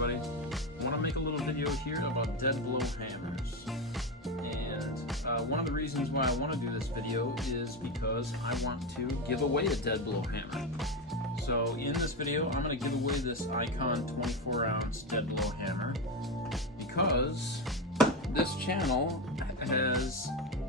everybody. I want to make a little video here about dead blow hammers. And one of the reasons why I want to do this video is because I want to give away a dead blow hammer. So in this video, I'm going to give away this Icon 24-ounce dead blow hammer because this channel has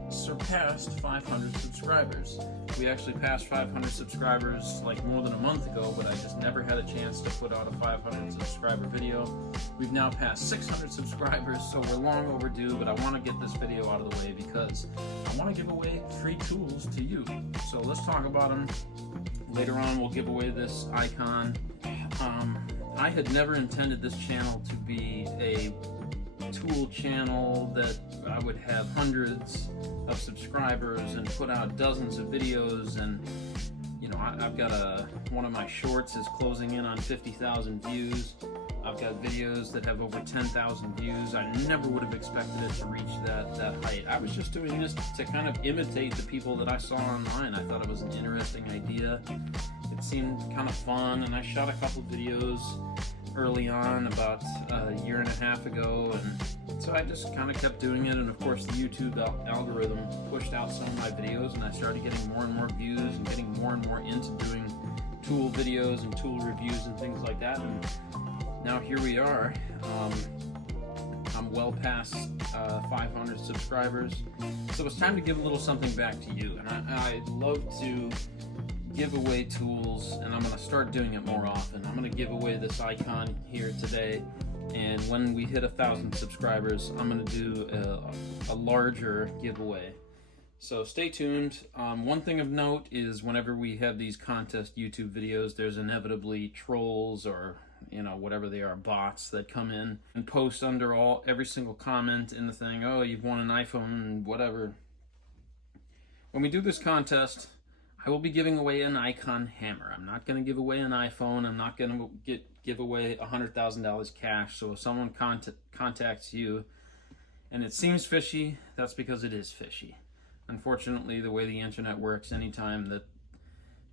surpassed 500 subscribers. We actually passed 500 subscribers like more than a month ago, but I just never had a chance to put out a 500 subscriber video. We've now passed 600 subscribers, so we're long overdue, but I want to get this video out of the way because I want to give away free tools to you. So let's talk about them. Later on we'll give away this Icon. I had never intended this channel to be a tool channel that I would have hundreds of subscribers and put out dozens of videos, and you know, I've got one of my shorts is closing in on 50,000 views. I've got videos that have over 10,000 views. I never would have expected it to reach that height. I was just doing this to kind of imitate the people that I saw online. I thought it was an interesting idea. It seemed kind of fun, and I shot a couple videos early on about a year and a half ago, and so I just kind of kept doing it. And of course the YouTube algorithm pushed out some of my videos, and I started getting more and more views and getting more and more into doing tool videos and tool reviews and things like that. And now here we are. I'm well past 500 subscribers, so it's time to give a little something back to you. And I love to give away tools, and I'm going to start doing it more often. I'm going to give away this Icon here today, and when we hit 1,000 subscribers, I'm going to do a larger giveaway. So stay tuned. One thing of note is whenever we have these contest YouTube videos, there's inevitably trolls or whatever they are, bots that come in and post under every single comment in the thing, oh, you've won an iPhone and whatever. When we do this contest, I will be giving away an Icon hammer. I'm not going to give away an iPhone. I'm not going to give away $100,000 cash. So if someone contacts you and it seems fishy, that's because it is fishy. Unfortunately, the way the internet works, anytime that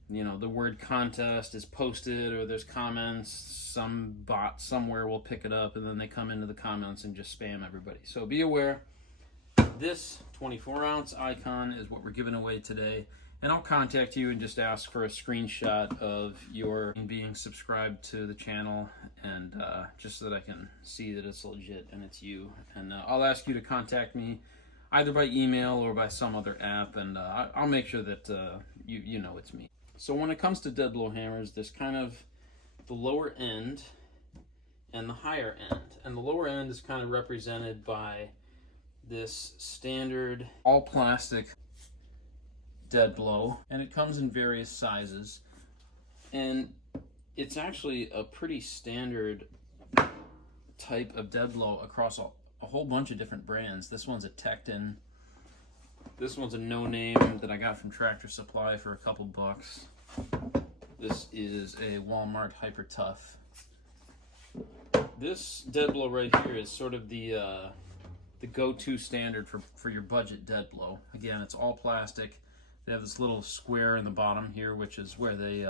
the word contest is posted or there's comments, some bot somewhere will pick it up, and then they come into the comments and just spam everybody. So be aware, this 24-ounce Icon is what we're giving away today. And I'll contact you and just ask for a screenshot of your being subscribed to the channel, and just so that I can see that it's legit and it's you. And I'll ask you to contact me either by email or by some other app, and I'll make sure that you know it's me. So when it comes to dead blow hammers, there's kind of the lower end and the higher end. And the lower end is kind of represented by this standard all plastic dead blow, and it comes in various sizes, and it's actually a pretty standard type of dead blow across a whole bunch of different brands. This one's a Tekton. This one's a no name that I got from Tractor Supply for a couple bucks. This is a Walmart Hyper Tough. This dead blow right here is sort of the go-to standard for your budget dead blow. Again, it's all plastic. They have this little square in the bottom here, which is where they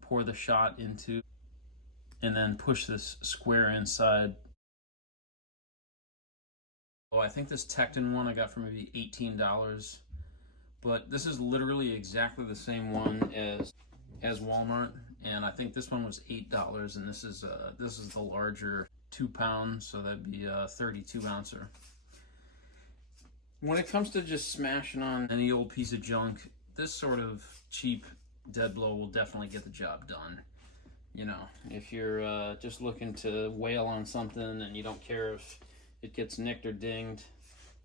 pour the shot into, and then push this square inside. Oh, I think this Tekton one I got for maybe $18, but this is literally exactly the same one as Walmart, and I think this one was $8, and this is the larger 2 pound, so that'd be a 32 ouncer. When it comes to just smashing on any old piece of junk, this sort of cheap dead blow will definitely get the job done. If you're just looking to wail on something and you don't care if it gets nicked or dinged,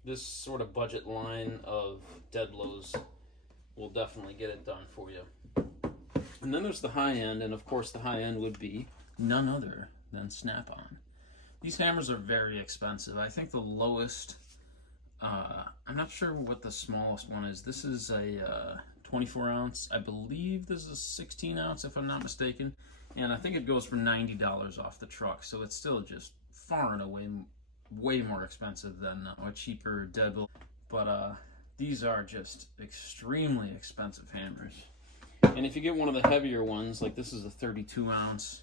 this sort of budget line of dead blows will definitely get it done for you. And then there's the high end, and of course the high end would be none other than Snap-on. These hammers are very expensive. I think the lowest, I'm not sure what the smallest one is. This is a 24 ounce. I believe this is a 16 ounce if I'm not mistaken. And I think it goes for $90 off the truck. So it's still just far and away way more expensive than a cheaper dead blow. But these are just extremely expensive hammers. And if you get one of the heavier ones, like this is a 32 ounce,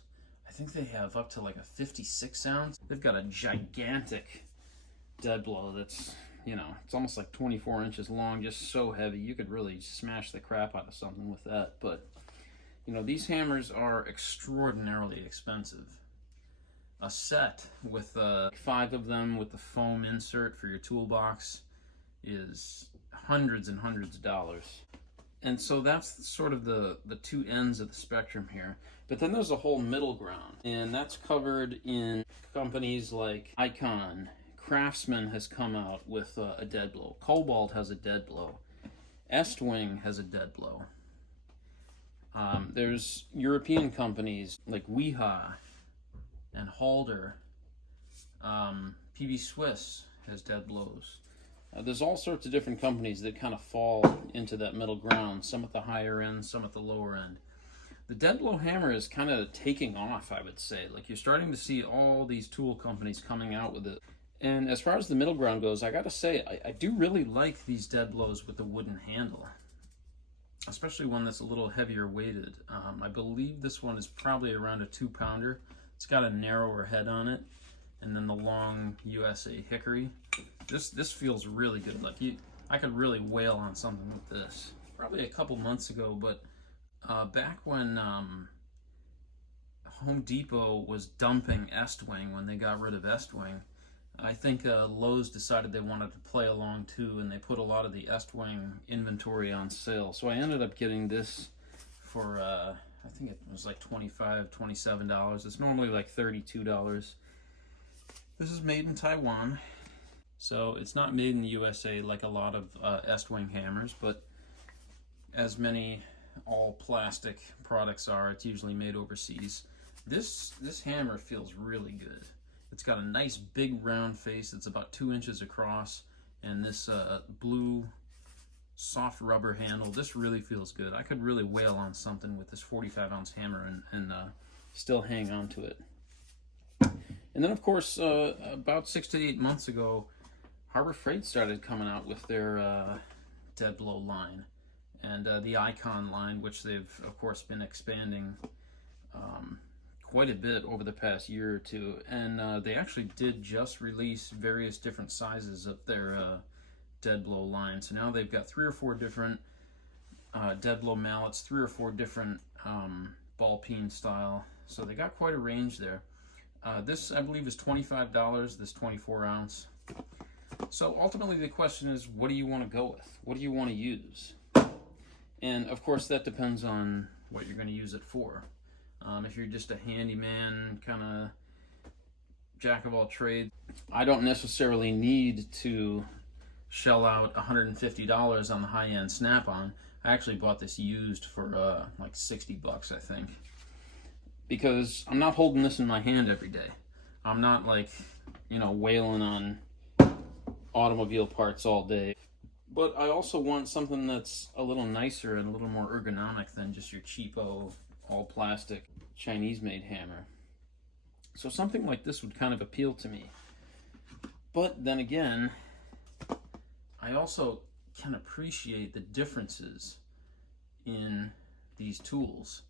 I think they have up to like a 56 ounce. They've got a gigantic dead blow that's, you know, it's almost like 24 inches long, just so heavy. You could really smash the crap out of something with that. But, you know, these hammers are extraordinarily expensive. A set with 5 of them with the foam insert for your toolbox is hundreds and hundreds of dollars. And so that's sort of the two ends of the spectrum here. But then there's a whole middle ground, and that's covered in companies like Icon. Craftsman has come out with a dead blow. Cobalt has a dead blow. Estwing has a dead blow. There's European companies like Wiha and Halder. PB Swiss has dead blows. There's all sorts of different companies that kind of fall into that middle ground, some at the higher end, some at the lower end. The dead blow hammer is kind of taking off, I would say. Like, you're starting to see all these tool companies coming out with it. And as far as the middle ground goes, I gotta say, I do really like these dead blows with the wooden handle, especially one that's a little heavier weighted. I believe this one is probably around a 2-pounder. It's got a narrower head on it, and then the long USA hickory. This feels really good. Like, I could really wail on something with this. Probably a couple months ago, but back when Home Depot was dumping Estwing, when they got rid of Estwing, I think Lowe's decided they wanted to play along too, and they put a lot of the Estwing inventory on sale. So I ended up getting this for, I think it was like $25, $27. It's normally like $32. This is made in Taiwan. So it's not made in the USA like a lot of Estwing hammers, but as many all plastic products are, it's usually made overseas. This hammer feels really good. It's got a nice big round face that's about 2 inches across, and this blue soft rubber handle. This really feels good. I could really wail on something with this 45-ounce hammer and still hang on to it. And then, of course, about 6 to 8 months ago, Harbor Freight started coming out with their dead blow line, and the Icon line, which they've of course been expanding quite a bit over the past year or two. And they actually did just release various different sizes of their dead blow line. So now they've got 3 or 4 different dead blow mallets, 3 or 4 different ball peen style. So they got quite a range there. This, I believe, is $25, this 24-ounce. So ultimately the question is, what do you want to go with? What do you want to use? And of course that depends on what you're going to use it for. If you're just a handyman, kind of jack of all trades, I don't necessarily need to shell out $150 on the high-end Snap-on. I actually bought this used for like 60 bucks, I think. Because I'm not holding this in my hand every day. I'm not, like, you know, wailing on automobile parts all day. But I also want something that's a little nicer and a little more ergonomic than just your cheapo, all-plastic, Chinese-made hammer. So something like this would kind of appeal to me. But then again, I also can appreciate the differences in these tools.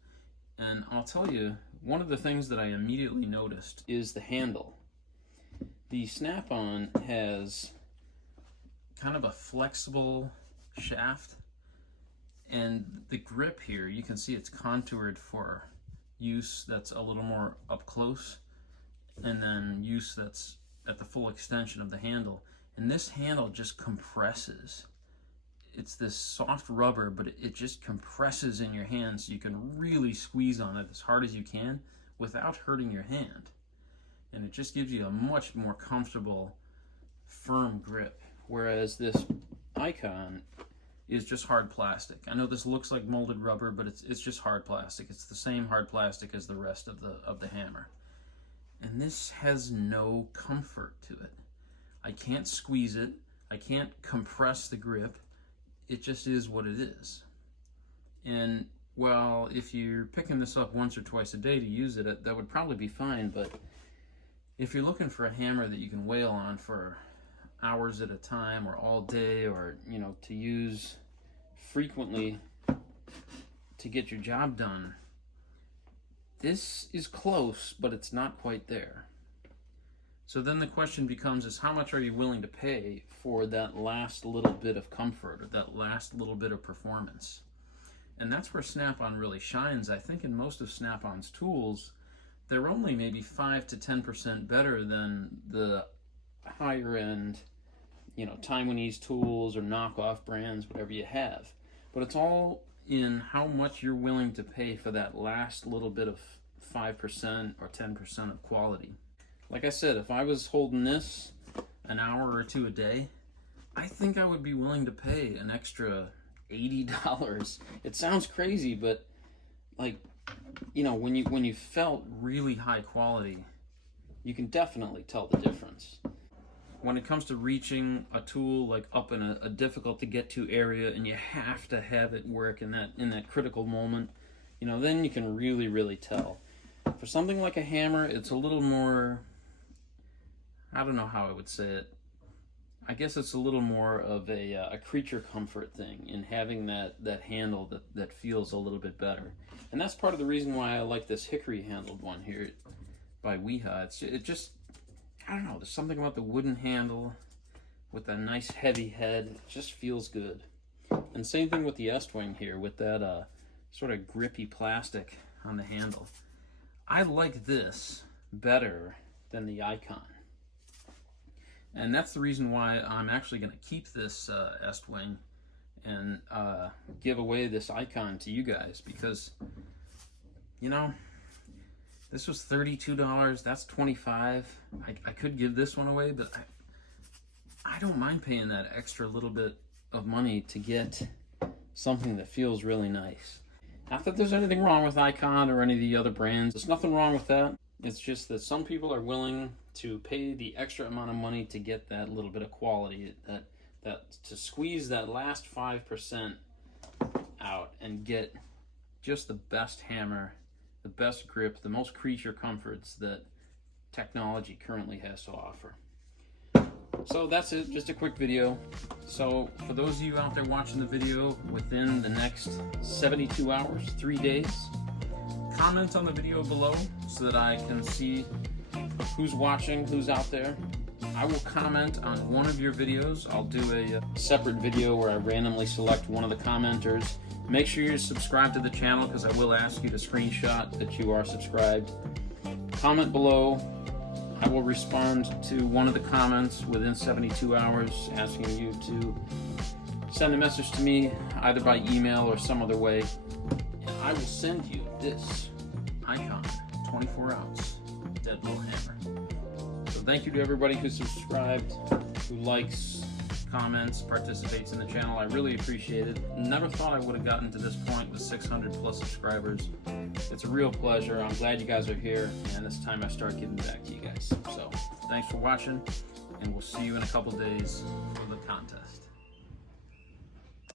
And I'll tell you, one of the things that I immediately noticed is the handle. The Snap-on has kind of a flexible shaft, and the grip here, you can see it's contoured for use that's a little more up close, and then use that's at the full extension of the handle. And this handle just compresses. It's this soft rubber, but it just compresses in your hand, so you can really squeeze on it as hard as you can without hurting your hand. And it just gives you a much more comfortable, firm grip. Whereas this Icon is just hard plastic. I know this looks like molded rubber, but it's just hard plastic. It's the same hard plastic as the rest of the hammer. And this has no comfort to it. I can't squeeze it. I can't compress the grip. It just is what it is. And well, if you're picking this up once or twice a day to use it, that would probably be fine. But if you're looking for a hammer that you can wail on for hours at a time or all day, or, you know, to use frequently to get your job done, This is close, but it's not quite there. So then the question becomes is how much are you willing to pay for that last little bit of comfort or that last little bit of performance? And that's where Snap-on really shines. I think in most of Snap-on's tools, they're only maybe 5 to 10% better than the higher end, you know, Taiwanese tools or knockoff brands, whatever you have. But it's all in how much you're willing to pay for that last little bit of 5% or 10% of quality. Like I said, if I was holding this an hour or two a day, I think I would be willing to pay an extra $80. It sounds crazy, but like, you know, when you felt really high quality, you can definitely tell the difference. When it comes to reaching a tool like up in a difficult to get to area and you have to have it work in that critical moment, you know, then you can really tell. For something like a hammer, it's a little more, I don't know how I would say it. I guess it's a little more of a creature comfort thing in having that handle that feels a little bit better. And that's part of the reason why I like this hickory handled one here by Wiha. It just, I don't know, there's something about the wooden handle with that nice heavy head. It just feels good. And same thing with the Estwing here with that sort of grippy plastic on the handle. I like this better than the Icon. And that's the reason why I'm actually going to keep this Estwing and give away this Icon to you guys, because, you know, this was $32, that's $25. I could give this one away, but I don't mind paying that extra little bit of money to get something that feels really nice. Not that there's anything wrong with Icon or any of the other brands. There's nothing wrong with that. It's just that some people are willing to pay the extra amount of money to get that little bit of quality, that to squeeze that last 5% out and get just the best hammer, the best grip, the most creature comforts that technology currently has to offer. So that's it, just a quick video. So for those of you out there watching the video within the next 72 hours, 3 days, comment on the video below so that I can see who's watching, who's out there. I will comment on one of your videos. I'll do a separate video where I randomly select one of the commenters. Make sure you're subscribed to the channel, because I will ask you to screenshot that you are subscribed. Comment below. I will respond to one of the comments within 72 hours, asking you to send a message to me either by email or some other way. And I will send you this Icon 24-ounce dead blow hammer. So thank you to everybody who subscribed, who likes, comments, participates in the channel. I really appreciate it. Never thought I would have gotten to this point with 600 plus subscribers. It's a real pleasure. I'm glad you guys are here, and it's time I start giving back to you guys. So thanks for watching, and we'll see you in a couple days for the contest.